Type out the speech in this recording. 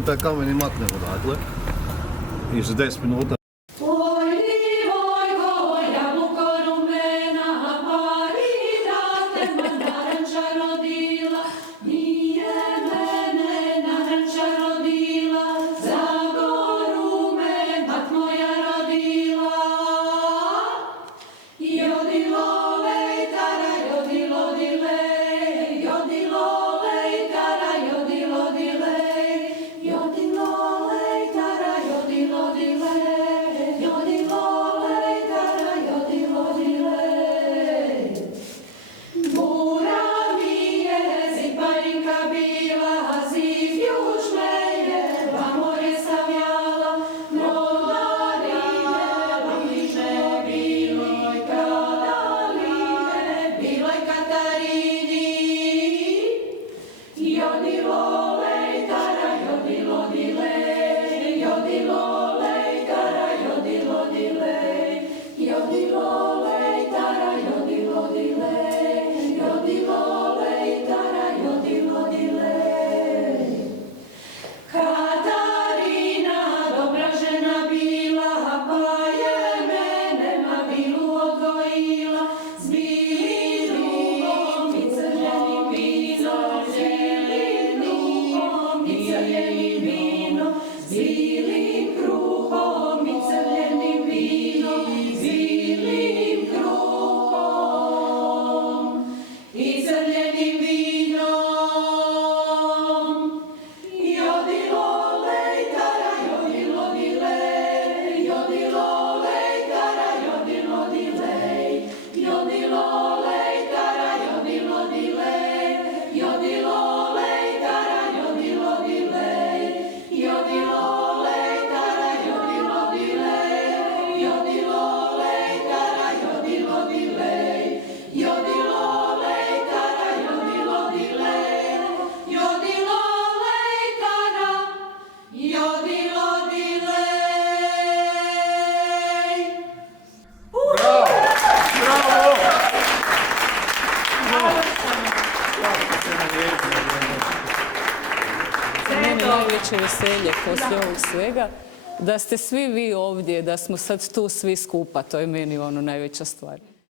Taj kameni maknemo dakle i za 10 minuta. Najveće veselje poslije ovog svega, da ste svi vi ovdje, da smo sad tu svi skupa, to je meni najveća stvar.